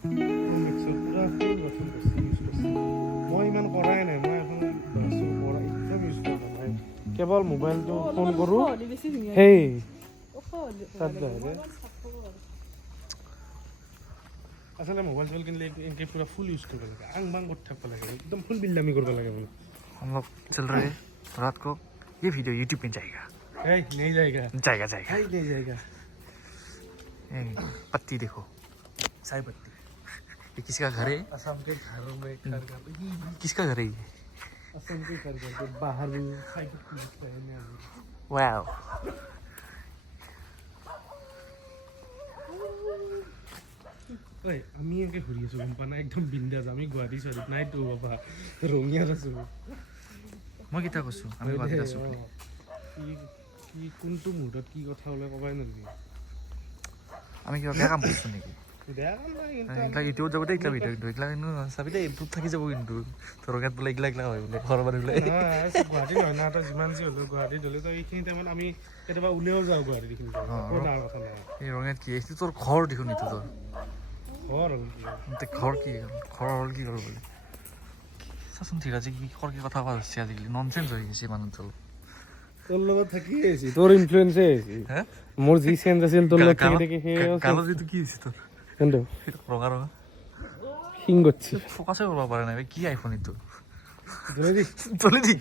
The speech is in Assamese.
মই ইমান কৰাই নাই, মই এখন একদম ইউজ কৰা নাই, কেৱল মোবাইলটো ফোন কৰোঁ সেই তাত যায় আচলতে মোবাইল চোবাইল কিনিলে এনেকৈ পুৰা ফুল ইউজ কৰিব লাগে, আং বাং কৰি থাকিব লাগে, একদম ফুল বিল দামি কৰিব লাগে বোলে। हम लोग चल रहे हैं रात को, ये वीडियो यूट्यूब में जाएगा। नहीं जाएगा जाएगा जाएगा। नहीं जाएगा। पत्ती देखो, साई पत्ती, ये किसका घर है? असम के घरों में घर का किसका घर है ये? असम के घर के बाहर भी साई पत्ती दिखता है ना। वाओ, ঐ আমি একে ঘূৰি আছোঁ গম পা নাই, একদম বিন্দাছ। আমি গুৱাহাটী চোৱাহাটীত নাইতো বাবা, ৰঙিয়াত আছোঁ। মই কেতিয়া কৈছোঁ আমি গুৱাহাটীত আছোঁ বুলি? কি কোনটো মুহূৰ্তত কি কথা ওলাই ক'বাই নোৱাৰিবি। আমি কিবা বেয়া কাম কৰিছোঁ নেকি? বেয়া কাম নাই কিন্তু এইবিলাক ইউটিউবত যাব দেই, এইগিলা ভিডিঅ' কিন্তু এইগিলা কিন্তু চাবি দেই, ইউটিউব থাকি যাব কিন্তু ধৰকাত বোলে এইগিলা হয় বোলে ঘৰৰ মানুহ বোলে। গুৱাহাটী নহয় না, তই যিমান যি হ'লেও গুৱাহাটীত হ'লে তই এইখিনি টাইমত আমি কেতিয়াবা ওলাইও যাওঁ গুৱাহাটীত, এইখিনি টাইমত কোনো ডাঙৰ কথা নাই। এই ৰঙিয়াত কি এইটো তোৰ ঘৰ দেখোন, এইটো তোৰ ঘৰ হ'ল কি ঘৰ কি ঘৰ হ'ল কি হ'ল বোলে। চাচোন ধীৰাজে কি খৰকে কথা কোৱা হৈছে আজিকালি, ননচেঞ্চ হৈ গৈছে মানুহটো। তোৰ লগত থাকিয়ে আহিছে, তোৰ ইনফ্লুৱেঞ্চে আহিছে। হে মোৰ যি চেঞ্জ আছিল তোৰ লগত থাকি থাকি সেয়ে গালত যিটো কি হৈছে তোৰ কিন্তু ৰঙা ৰঙা শিং গচ্ছি ফকাছে কৰিব পৰা নাই, কি আইফোন এইটো জলদি জলদি